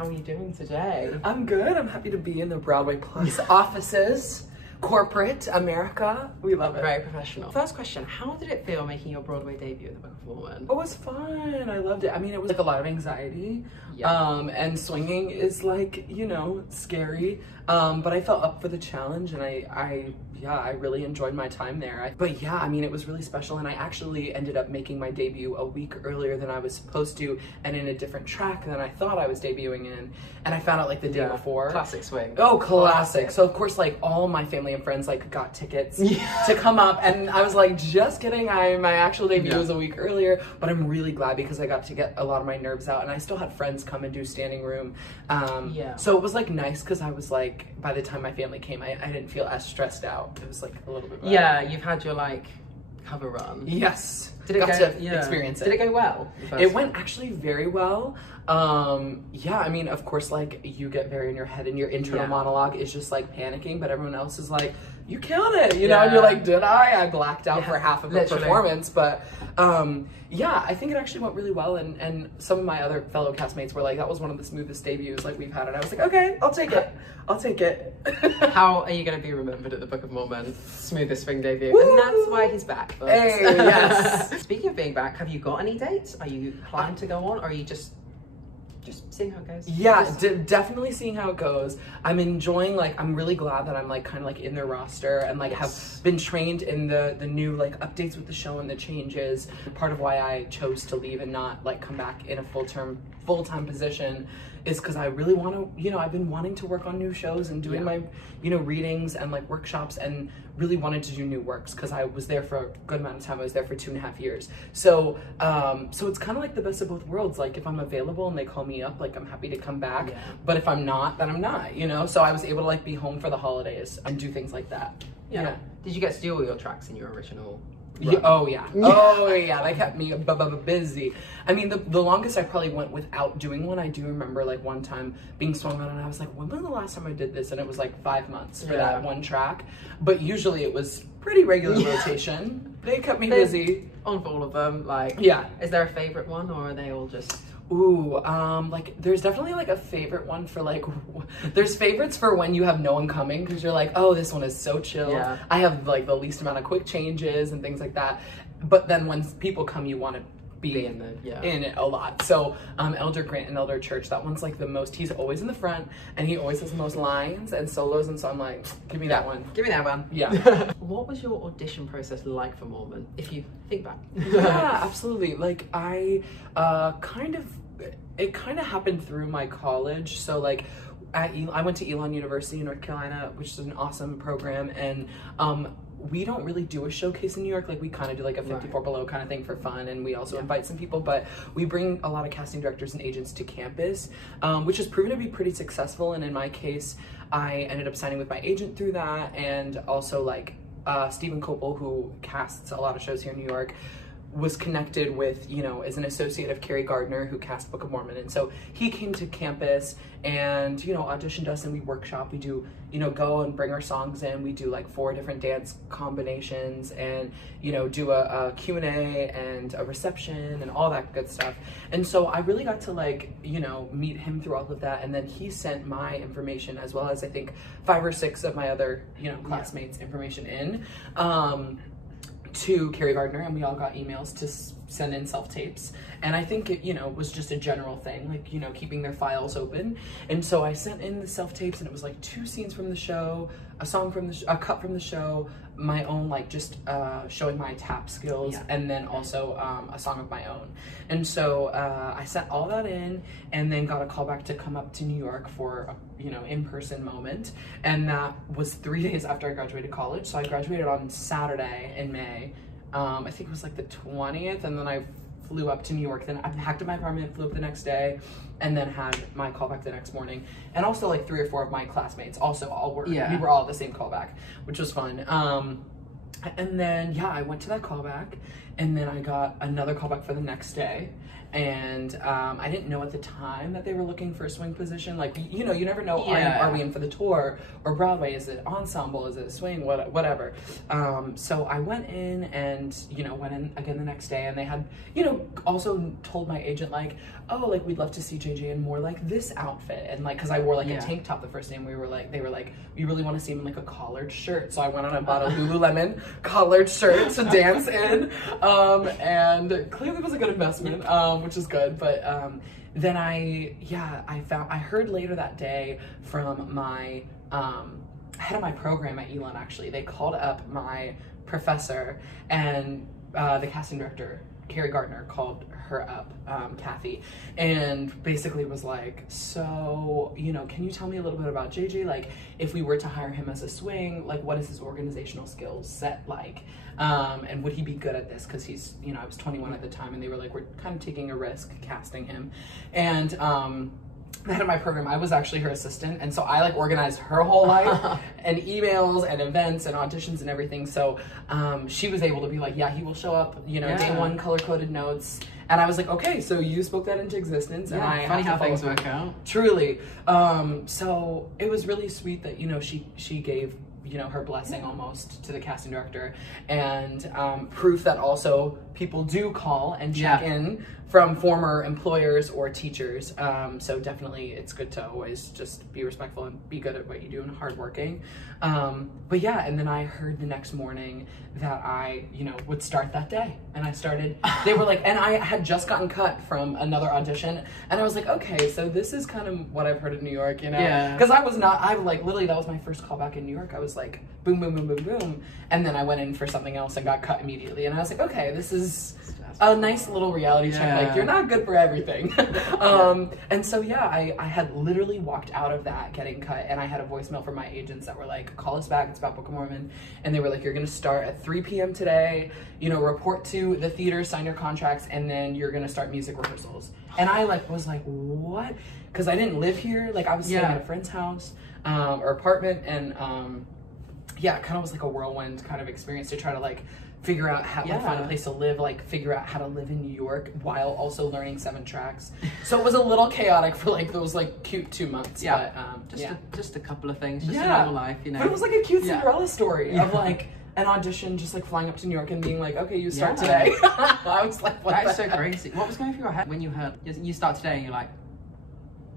how are you doing today? I'm good. I'm happy to be in the Broadway Plus offices. Corporate America. We love it. Very professional. First question, how did it feel making your Broadway debut in the Book of Mormon? It was fun. I loved it. I mean, it was like a lot of anxiety. Yeah. And swinging is like, you know, scary. But I felt up for the challenge, and I really enjoyed my time there. But yeah, I mean, it was really special, and I actually ended up making my debut a week earlier than I was supposed to, and in a different track than I thought I was debuting in. And I found out like the day before. Classic swing. Oh, classic. So of course, like all my family and friends like got tickets to come up, and I was like, just kidding. My actual debut was a week earlier, but I'm really glad because I got to get a lot of my nerves out, and I still had friends come and do standing room. So it was like nice because I was like, by the time my family came, I didn't feel as stressed out. It was like a little bit better. Yeah, you've had your like cover run. Yes. Did it experience it. Did it go well? It went actually very well. Yeah, I mean, of course, like you get very in your head, and your internal monologue is just like panicking, but everyone else is like, you killed it, you know, and you're like, did I? I blacked out for half of the performance, but yeah, I think it actually went really well, and some of my other fellow castmates were like, that was one of the smoothest debuts like we've had, and I was like, okay, I'll take it. I'll take it. How are you going to be remembered at the Book of Mormon? Smoothest swing debut. Woo! And that's why he's back, folks. Hey, yes. Speaking of being back, have you got any dates? Are you planning to go on, or are you just seeing how it goes? Yeah, definitely seeing how it goes. I'm enjoying, like, I'm really glad that I'm like kind of like in their roster, and like have been trained in the new like updates with the show and the changes. Part of why I chose to leave and not like come back in a full-time position is because I really want to, you know, I've been wanting to work on new shows and doing my, you know, readings and like workshops, and really wanted to do new works because I was there for a good amount of time. I was there for 2.5 years. So, so it's kind of like the best of both worlds. Like if I'm available and they call me up, like I'm happy to come back. But if I'm not, then I'm not, you know? So I was able to like be home for the holidays and do things like that. Yeah. Did you get to do all your tracks in your original? Oh yeah. Oh yeah, they kept me busy. I mean, the longest I probably went without doing one, I do remember like one time being swung on, and I was like, when was the last time I did this? And it was like 5 months for that one track. But usually it was pretty regular rotation. They kept me busy. On for all of them, like, is there a favorite one, or are they all just... Ooh, like there's definitely like a favorite one for like, there's favorites for when you have no one coming, because you're like, oh, this one is so chill. I have like the least amount of quick changes and things like that. But then when people come, you want to be in it a lot. So Elder Grant and Elder Church, that one's like the most, he's always in the front, and he always has the most lines and solos, and so I'm like, give me that one. Give me that one. Yeah. What was your audition process like for Mormon, if you think back? Yeah, absolutely. Like I it kind of happened through my college. So like I went to Elon University in North Carolina, which is an awesome program, and we don't really do a showcase in New York. Like we kind of do like a 54 Below kind of thing for fun, and we also invite some people, but we bring a lot of casting directors and agents to campus, which has proven to be pretty successful. And in my case, I ended up signing with my agent through that, and also like Stephen Copel, who casts a lot of shows here in New York, was connected with, you know, as an associate of Carrie Gardner, who cast Book of Mormon. And so he came to campus and, you know, auditioned us, and we workshop. We do, you know, go and bring our songs in. We do like 4 different dance combinations, and, you know, do a Q&A and a reception and all that good stuff. And so I really got to like, you know, meet him through all of that. And then he sent my information, as well as I think 5 or 6 of my other, you know, classmates' information in, to Carrie Gardner, and we all got emails to send in self-tapes. And I think it, you know, was just a general thing, like, you know, keeping their files open. And so I sent in the self-tapes, and it was like 2 scenes from the show, a song from the a cut from the show, my own, like just showing my tap skills, and then also a song of my own. And so I sent all that in, and then got a call back to come up to New York for a, you know, in-person moment. And that was 3 days after I graduated college. So I graduated on Saturday in May. I think it was like the 20th, and then I flew up to New York. Then I packed up my apartment, flew up the next day, and then had my callback the next morning. And also like 3 or 4 of my classmates also all were, we were all at the same callback, which was fun. And then, I went to that callback, and then I got another callback for the next day. And I didn't know at the time that they were looking for a swing position. Like, you know, you never know, are we in for the tour or Broadway? Is it ensemble? Is it swing? Whatever. So I went in and, you know, went in again the next day, and they had, you know, also told my agent, like, oh, like, we'd love to see JJ in more like this outfit. And like, cause I wore like a tank top the first day, and they were like, we really want to see him in like a collared shirt. So I went on and bought a Lululemon collared shirt to dance in. And clearly it was a good investment, which is good. But then I heard later that day from my head of my program at Elon. Actually, they called up my professor, and the casting director, Carrie Gardner, called her up, Kathy, and basically was like, so, you know, can you tell me a little bit about JJ? Like, if we were to hire him as a swing, like, what is his organizational skills set like? And would he be good at this? Because he's, you know, I was 21 at the time, and they were like, we're kind of taking a risk casting him. And the head of my program, I was actually her assistant, and so I like organized her whole life and emails and events and auditions and everything. So she was able to be like, yeah, he will show up, you know, day one, color-coded notes. And I was like, okay, so you spoke that into existence. And I funny how things work out. Truly. So it was really sweet that, you know, she gave, you know, her blessing almost to the casting director, and proof that also people do call and check in from former employers or teachers. So definitely it's good to always just be respectful and be good at what you do and hardworking. But yeah, and then I heard the next morning that I, you know, would start that day. And I started, they were like, and I had just gotten cut from another audition, and I was like, okay, so this is kind of what I've heard in New York, you know? Yeah. Because I like, literally, that was my first call back in New York. I was like, boom, boom, boom, boom, boom. And then I went in for something else and got cut immediately. And I was like, okay, this is a nice little reality check. Like, you're not good for everything. And so, yeah, I had literally walked out of that getting cut, and I had a voicemail from my agents that were like, call us back, it's about Book of Mormon. And they were like, you're gonna start at 3 p.m. today, you know, report to the theater, sign your contracts, and then you're gonna start music rehearsals. And I like was like, what? Because I didn't live here. Like, I was staying at a friend's house or apartment, and yeah, it kind of was like a whirlwind kind of experience to try to like figure out how to find a place to live, like figure out how to live in New York while also learning 7 tracks. So it was a little chaotic for like those like cute 2 months. Yeah, but, just a couple of things, just a normal life, you know. But it was like a cute Cinderella story of like an audition, just like flying up to New York and being like, okay, you start today. I was like, what? That's so crazy. What was going through your head when you heard you start today and you're like?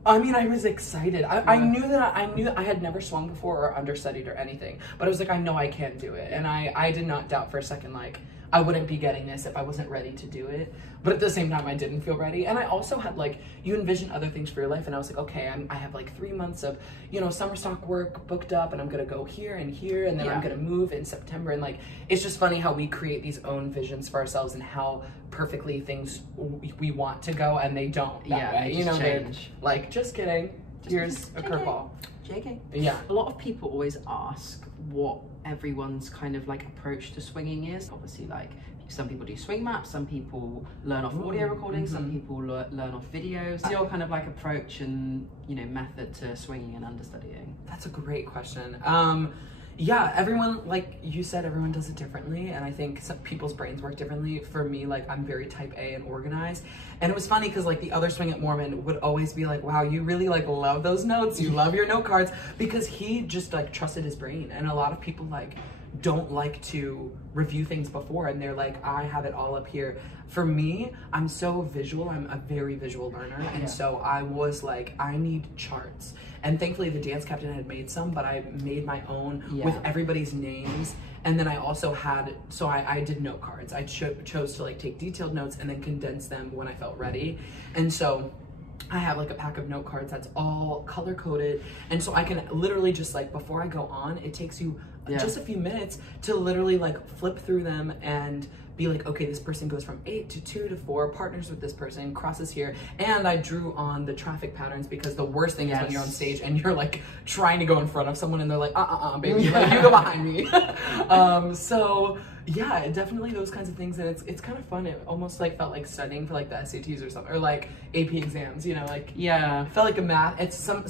I mean, I was excited. I knew that I had never swung before or understudied or anything, but I was like, I know I can do it. And I did not doubt for a second, like, I wouldn't be getting this if I wasn't ready to do it. But at the same time, I didn't feel ready. And I also had like, you envision other things for your life. And I was like, okay, I have like 3 months of, you know, summer stock work booked up, and I'm going to go here and here. And then I'm going to move in September. And like, it's just funny how we create these own visions for ourselves and how perfectly things we want to go, and they don't that way. You know, change. Like, just kidding. Here's a curveball. JK. Yeah. A lot of people always ask what everyone's kind of like approach to swinging is. Obviously, like, some people do swing maps, some people learn off audio recordings, some people learn off videos. What's your kind of like approach and, you know, method to swinging and understudying? That's a great question. Yeah, everyone, like you said, everyone does it differently, and I think some people's brains work differently. For me, like, I'm very type A and organized, and it was funny because like the other swing at Mormon would always be like, wow, you really like love those notes, you love your note cards, because he just like trusted his brain. And a lot of people like don't like to review things before, and they're like, I have it all up here. For me, I'm so visual, I'm a very visual learner, and so I was like, I need charts. And thankfully the dance captain had made some, but I made my own with everybody's names. And then I also had, so I did note cards. I chose to like take detailed notes and then condense them when I felt ready. And so I have like a pack of note cards that's all color coded. And so I can literally just like, before I go on, it takes you just a few minutes to literally like flip through them and be like, okay, this person goes from 8 to 2 to 4, partners with this person, crosses here. And I drew on the traffic patterns, because the worst thing is when you're on stage and you're like trying to go in front of someone and they're like, baby, like, you go behind me. So Yeah, definitely those kinds of things, and it's kind of fun. It almost like felt like studying for like the SATs or something, or like AP exams, you know, like yeah, it felt like a math.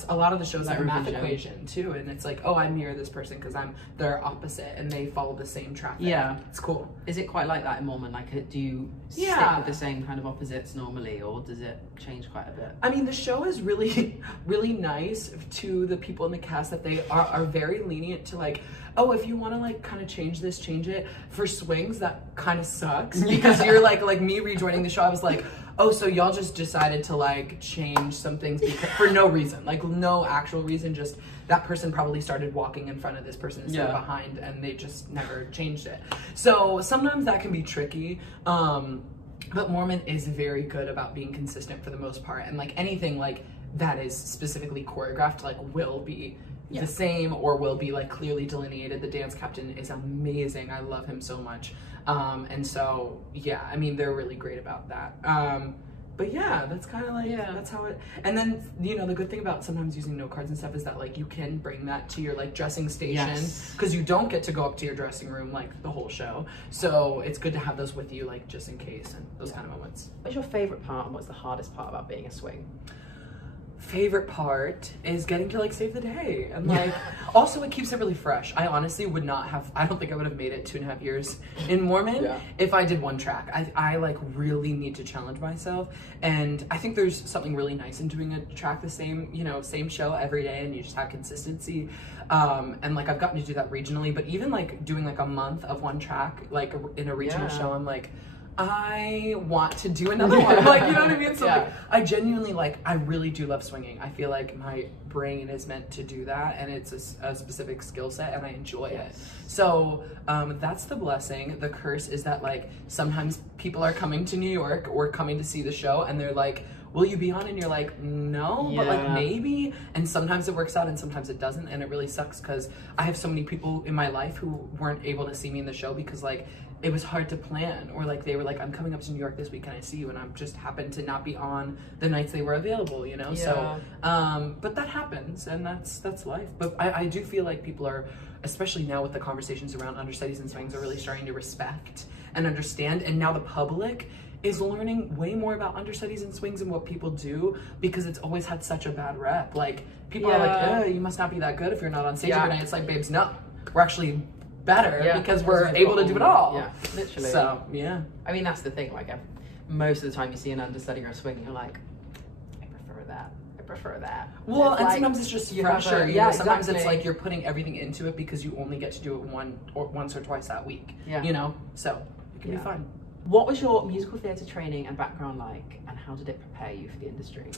A lot of the shows like have a math revision. equation too, and it's like, oh, I mirror this person because I'm their opposite, and they follow the same traffic. Yeah, it's cool. Is it quite like that in Mormon? Like, do you stick with the same kind of opposites normally, or does it change quite a bit? I mean, the show is really, really nice to the people in the cast that they are very lenient to like, oh, if you want to like kind of change this, change it. For swings, that kind of sucks because you're like me rejoining the show. I was like, oh, so y'all just decided to like change some things for no reason, like no actual reason. Just that person probably started walking in front of this person instead of behind, and they just never changed it. So sometimes that can be tricky. But Mormon is very good about being consistent for the most part, and like anything like that is specifically choreographed like will be the same or will be like clearly delineated. The dance captain is amazing. I love him so much. And so yeah, I mean, they're really great about that. But yeah, that's kind of like, that's how it, and then, you know, the good thing about sometimes using note cards and stuff is that like you can bring that to your like dressing station, because you don't get to go up to your dressing room like the whole show. So it's good to have those with you, like just in case, and those kind of moments. What's your favorite part and what's the hardest part about being a swing? Favorite part is getting to like save the day, and like also it keeps it really fresh. I honestly would not have, I don't think I would have made it 2.5 years in Mormon if I did one track. I like really need to challenge myself, and I think there's something really nice in doing a track the same, you know, same show every day, and you just have consistency. And like I've gotten to do that regionally, but even like doing like a month of one track like in a regional show, I'm like, I want to do another one. Like, you know what I mean? So like, I genuinely like, I really do love swinging. I feel like my brain is meant to do that, and it's a specific skill set, and I enjoy it. So that's the blessing. The curse is that like sometimes people are coming to New York or coming to see the show, and they're like, will you be on? And you're like, no, but like maybe. And sometimes it works out and sometimes it doesn't, and it really sucks because I have so many people in my life who weren't able to see me in the show because like it was hard to plan, or like they were like, I'm coming up to New York this week, can I see you? And I'm just happened to not be on the nights they were available, you know? So but that happens, and that's life. But I do feel like people are, especially now with the conversations around understudies and swings, are really starting to respect and understand. And now the public is learning way more about understudies and swings and what people do, because it's always had such a bad rep. Like people are like, you must not be that good if you're not on stage every night. It's like, babes, no, we're actually better because we're able to do it all. Yeah, literally. So I mean, that's the thing. Like most of the time you see an understudy or a swing, you're like, I prefer that. I prefer that. Well, and like, sometimes it's just fresher. You know, sometimes it's like you're putting everything into it because you only get to do it once or twice that week. You know, so it can be fun. What was your musical theatre training and background like, and how did it prepare you for the industry?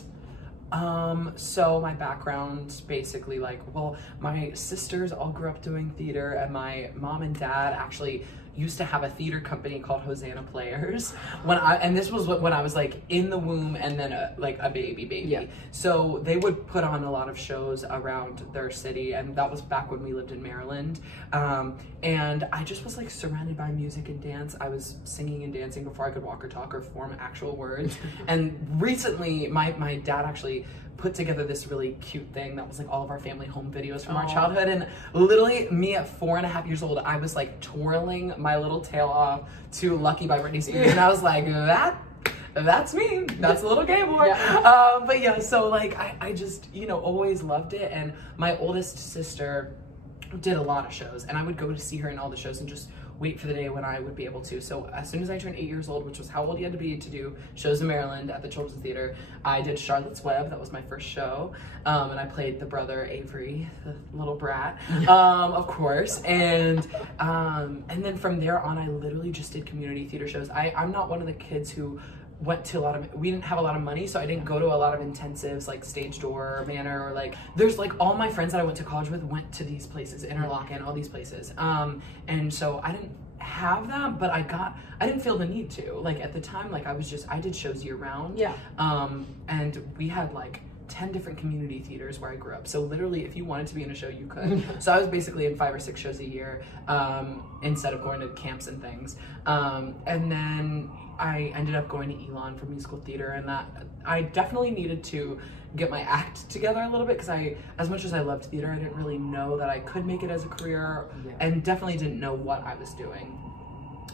So my background basically like, well, my sisters all grew up doing theater, and my mom and dad actually used to have a theater company called Hosanna Players and this was when I was like in the womb and then like a baby. So they would put on a lot of shows around their city, and that was back when we lived in Maryland. And I just was like surrounded by music and dance. I was singing and dancing before I could walk or talk or form actual words. And recently my dad actually put together this really cute thing that was like all of our family home videos from our childhood, and literally me at 4.5 years old, I was like twirling my little tail off to Lucky by Britney Spears, and I was like, that's me, that's a little gay boy. But yeah, so like I just, you know, always loved it. And my oldest sister did a lot of shows, and I would go to see her in all the shows and just wait for the day when I would be able to. So as soon as I turned 8 years old, which was how old you had to be to do shows in Maryland at the Children's Theater, I did Charlotte's Web. That was my first show. And I played the brother Avery, the little brat, of course. And then from there on, I literally just did community theater shows. I'm not one of the kids who went to we didn't have a lot of money, so I didn't go to a lot of intensives like Stage Door or Manor, or like there's like all my friends that I went to college with went to these places, Interlochen, all these places, and so I didn't have that, but I didn't feel the need to, like at the time, like I did shows year round, and we had like 10 different community theaters where I grew up. So literally if you wanted to be in a show, you could. So I was basically in 5 or 6 shows a year, instead of going to camps and things. And then I ended up going to Elon for musical theater, and that I definitely needed to get my act together a little bit, because as much as I loved theater, I didn't really know that I could make it as a career, and definitely didn't know what I was doing.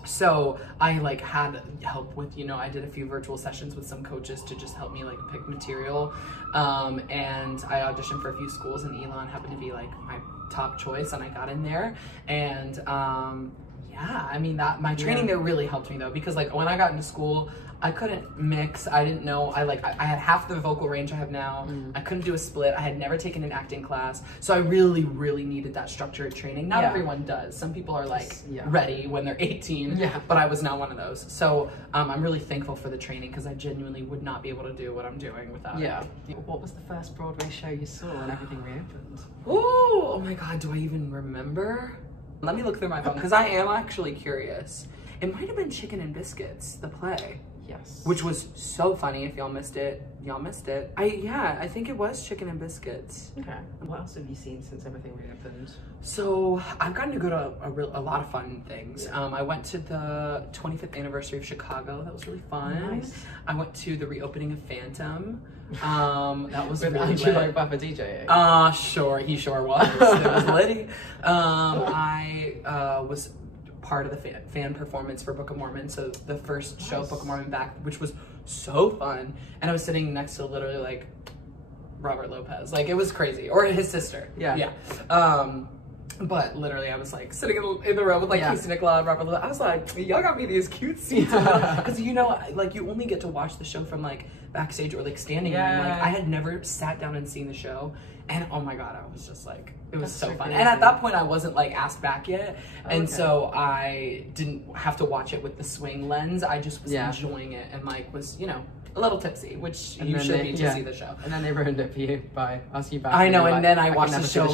So I like had help with, you know, I did a few virtual sessions with some coaches to just help me like pick material. And I auditioned for a few schools, and Elon happened to be like my top choice, and I got in there. And yeah, I mean, that my training there really helped me though, because like when I got into school, I couldn't mix. I didn't know. I had half the vocal range I have now. I couldn't do a split. I had never taken an acting class. So I really, really needed that structured training. Not everyone does. Some people are like ready when they're 18, but I was not one of those. So I'm really thankful for the training, because I genuinely would not be able to do what I'm doing without it. What was the first Broadway show you saw when everything reopened? Ooh, oh my God, do I even remember? Let me look through my phone, because I am actually curious. It might have been Chicken and Biscuits, the play. Yes. Which was so funny. If y'all missed it, y'all missed it. I think it was Chicken and Biscuits. Okay. What else have you seen since everything reopened? So I've gotten to go to a lot of fun things. I went to the 25th anniversary of Chicago. That was really fun. Nice. I went to the reopening of Phantom. That was With really Andrew lit. Buffer DJing. Sure, he sure was. It was litty. I was part of the fan performance for Book of Mormon, so the first show of Book of Mormon back, which was so fun. And I was sitting next to literally like Robert Lopez, like it was crazy, or his sister. But literally I was like sitting in the row with like Casey Nicola and Robert Lopez. I was like, y'all got me these cute seats, because you know, like you only get to watch the show from like backstage or like standing room. Like I had never sat down and seen the show, and oh my God, I was just like, it was so fun. And at that point I wasn't like asked back yet, and so I didn't have to watch it with the swing lens. I just was enjoying it, and like was, you know, a little tipsy, which you should be to see the show. And then they ruined it for you by asking you back. I know, and then I watched the show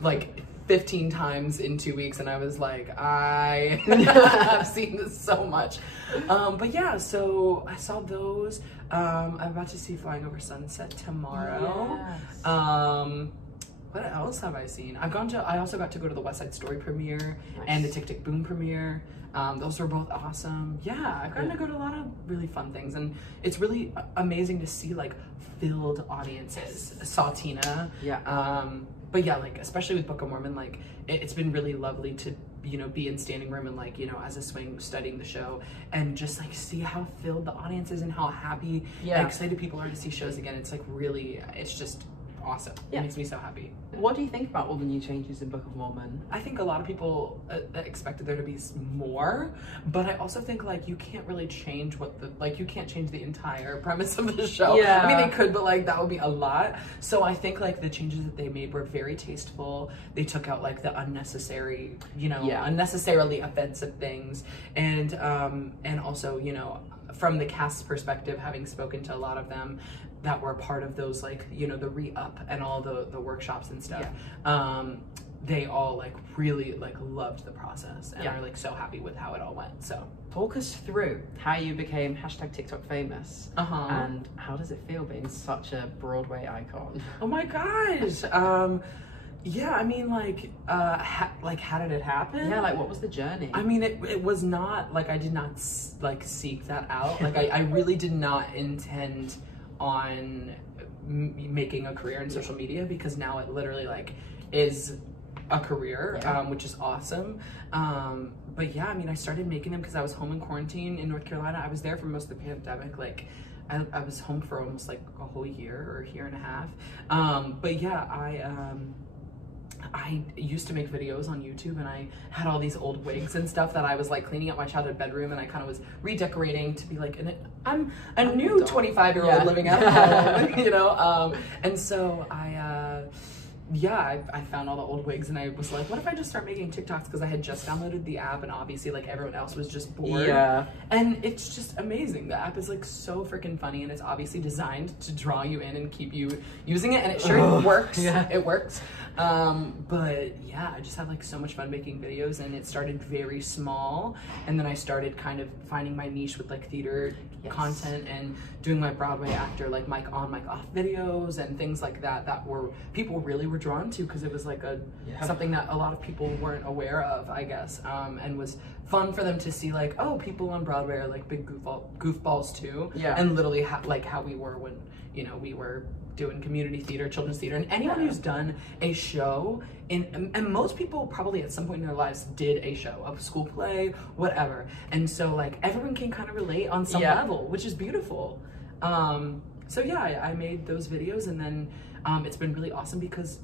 like 15 times in 2 weeks, and I was like, I have seen this so much. But yeah, so I saw those. I'm about to see Flying Over Sunset tomorrow. What else have I seen? I also got to go to the West Side Story premiere and the Tick Tick Boom premiere. Those were both awesome. Yeah, I've gotten to go to a lot of really fun things, and it's really amazing to see like filled audiences. Saw Tina. But yeah, like especially with Book of Mormon, like it's been really lovely to, you know, be in standing room and like, you know, as a swing studying the show, and just like see how filled the audience is and how happy and excited people are to see shows again. It's like really, it's just awesome. It makes me so happy. What do you think about all the new changes in Book of Mormon? I think a lot of people expected there to be more, but I also think like you can't really change you can't change the entire premise of the show. I mean, they could, but like that would be a lot. So I think like the changes that they made were very tasteful. They took out like the unnecessary, you know, unnecessarily offensive things, and also, you know, from the cast's perspective, having spoken to a lot of them that were part of those, like, you know, the re-up and all the workshops and stuff, they all like really like loved the process and are like so happy with how it all went. So talk us through how you became #TikTok famous, and how does it feel being such a Broadway icon? Oh my gosh. Yeah, I mean, like, how did it happen? Yeah, like, what was the journey? I mean, it was not, like, I did not, like, seek that out. Like, I really did not intend on making a career in social media, because now it literally, like, is a career, which is awesome. But yeah, I mean, I started making them because I was home in quarantine in North Carolina. I was there for most of the pandemic, like, I was home for almost, like, a whole year or a year and a half. But yeah, I used to make videos on YouTube, and I had all these old wigs and stuff that I was like cleaning up my childhood bedroom, and I kind of was redecorating to be like, I'm a new 25-year-old living at home, you know? And so I found all the old wigs, and I was like, what if I just start making TikToks? Because I had just downloaded the app, and obviously like everyone else was just bored. And it's just amazing. The app is like so freaking funny, and it's obviously designed to draw you in and keep you using it, and it sure works. It works. But yeah, I just had like so much fun making videos, and it started very small, and then I started kind of finding my niche with like theater content and doing my Broadway actor like mic on, mic off videos and things like that people really were drawn to, because it was like something that a lot of people weren't aware of, I guess, and was fun for them to see, like, oh, people on Broadway are like big goofballs too, and literally like how we were when, you know, we were doing community theater, children's theater, and anyone who's done a show and most people probably at some point in their lives did a show, a school play, whatever. And so like everyone can kind of relate on some level, which is beautiful. So yeah, I made those videos, and then it's been really awesome because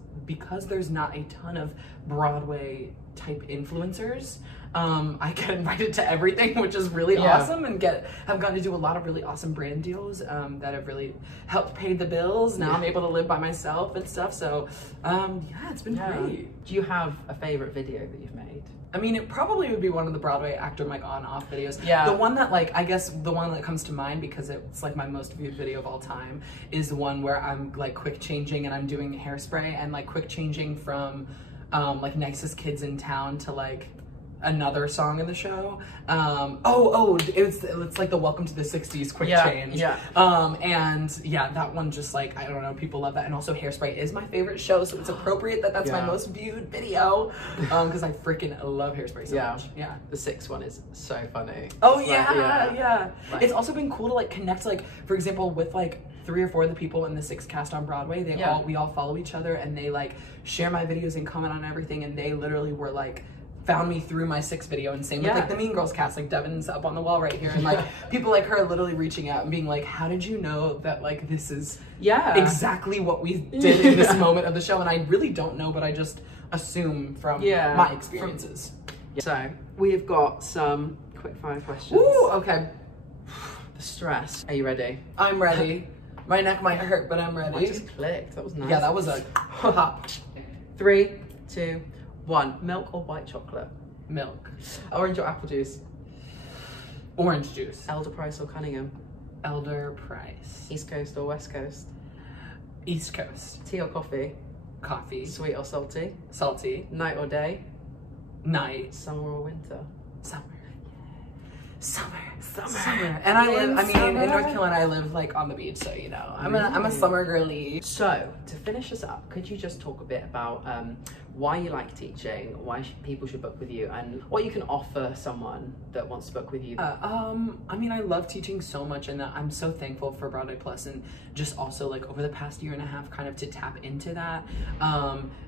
there's not a ton of Broadway type influencers. I get invited to everything, which is really awesome, and have gotten to do a lot of really awesome brand deals that have really helped pay the bills. Now I'm able to live by myself and stuff. So yeah, it's been great. Do you have a favorite video that you've made? I mean, it probably would be one of the Broadway actor mic on-off videos. Yeah. The one that, like, I guess the one that comes to mind because it's like my most viewed video of all time is the one where I'm like quick changing and I'm doing Hairspray and like quick changing from like Nicest Kids in Town to like another song in the show. It's like the Welcome to the 60s quick change. Yeah. And yeah, that one just like, I don't know, people love that. And also Hairspray is my favorite show, so it's appropriate that that's my most viewed video because I freaking love Hairspray so much. Yeah. The 6th one is so funny. Oh it's yeah. Like, it's also been cool to like connect, like for example with like 3 or 4 of the people in the 6th cast on Broadway. We all follow each other, and they like share my videos and comment on everything, and they literally were like found me through my 6th video, and same with like the Mean Girls cast, like Devin's up on the wall right here, and like people like her literally reaching out and being like, how did you know that like this is exactly what we did in this moment of the show? And I really don't know, but I just assume from my experiences. So we've got some quick fire questions. Ooh, okay. The stress. Are you ready? I'm ready. My neck might hurt, but I'm ready. I just clicked. That was nice. Yeah, that was a pop. 3, 2, 1. Milk or white chocolate? Milk. Orange or apple juice? Orange juice. Elder Price or Cunningham? Elder Price. East Coast or West Coast? East Coast. Tea or coffee? Coffee. Sweet or salty? Salty. Night or day? Night. Summer or winter? Summer. Summer. And in North Carolina, I live like on the beach, so you know, I'm a summer girly. So to finish us up, could you just talk a bit about why you like teaching, why people should book with you, and what you can offer someone that wants to book with you? I mean, I love teaching so much, and I'm so thankful for Broadway Plus, and just also like over the past year and a half kind of to tap into that.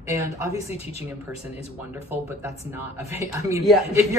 And obviously teaching in person is wonderful, but that's not if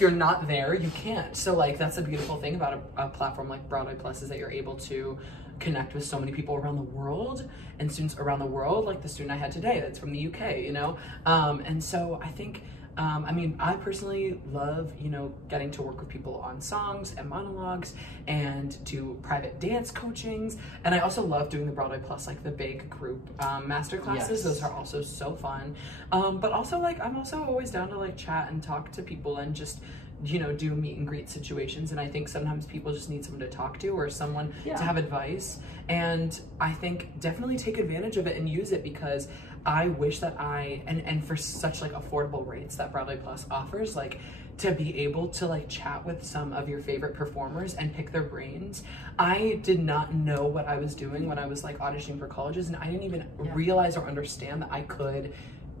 you're not there, you can't. So like that's a beautiful thing about a platform like Broadway Plus, is that you're able to connect with so many people around the world, and students around the world, like the student I had today that's from the UK, you know? And so I think, I personally love, you know, getting to work with people on songs and monologues and do private dance coachings. And I also love doing the Broadway Plus, like the big group master classes. Those are also so fun. But also like, I'm also always down to like chat and talk to people and just, you know, do meet and greet situations. And I think sometimes people just need someone to talk to or someone to have advice. And I think definitely take advantage of it and use it, because I wish that and for such like affordable rates that Broadway Plus offers, like to be able to like chat with some of your favorite performers and pick their brains. I did not know what I was doing when I was like auditioning for colleges, and I didn't even realize or understand that I could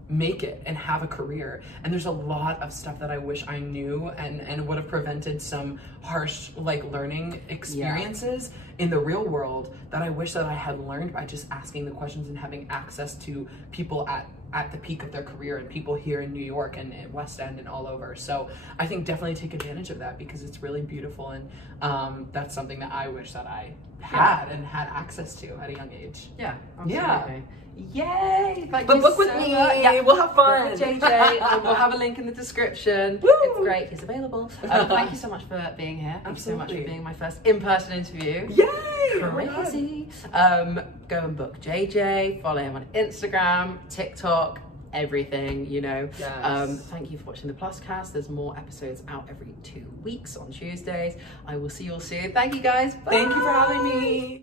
make it and have a career. And there's a lot of stuff that I wish I knew and would have prevented some harsh like learning experiences in the real world that I wish that I had learned by just asking the questions and having access to people at the peak of their career, and people here in New York and at West End and all over. So I think definitely take advantage of that, because it's really beautiful, and that's something that I wish that I had and had access to at a young age. Yeah, absolutely. Yay! But book with me. Yeah, we'll have fun. Book with JJ. We'll have a link in the description. Woo! It's great. It's available. Thank you so much for being here. Thank you so much for being my first in-person interview. Yay! Crazy. Go and book JJ. Follow him on Instagram, TikTok, everything, you know. Yes. Thank you for watching the PlusCast. There's more episodes out every 2 weeks on Tuesdays. I will see you all soon. Thank you guys. Bye. Thank you for having me.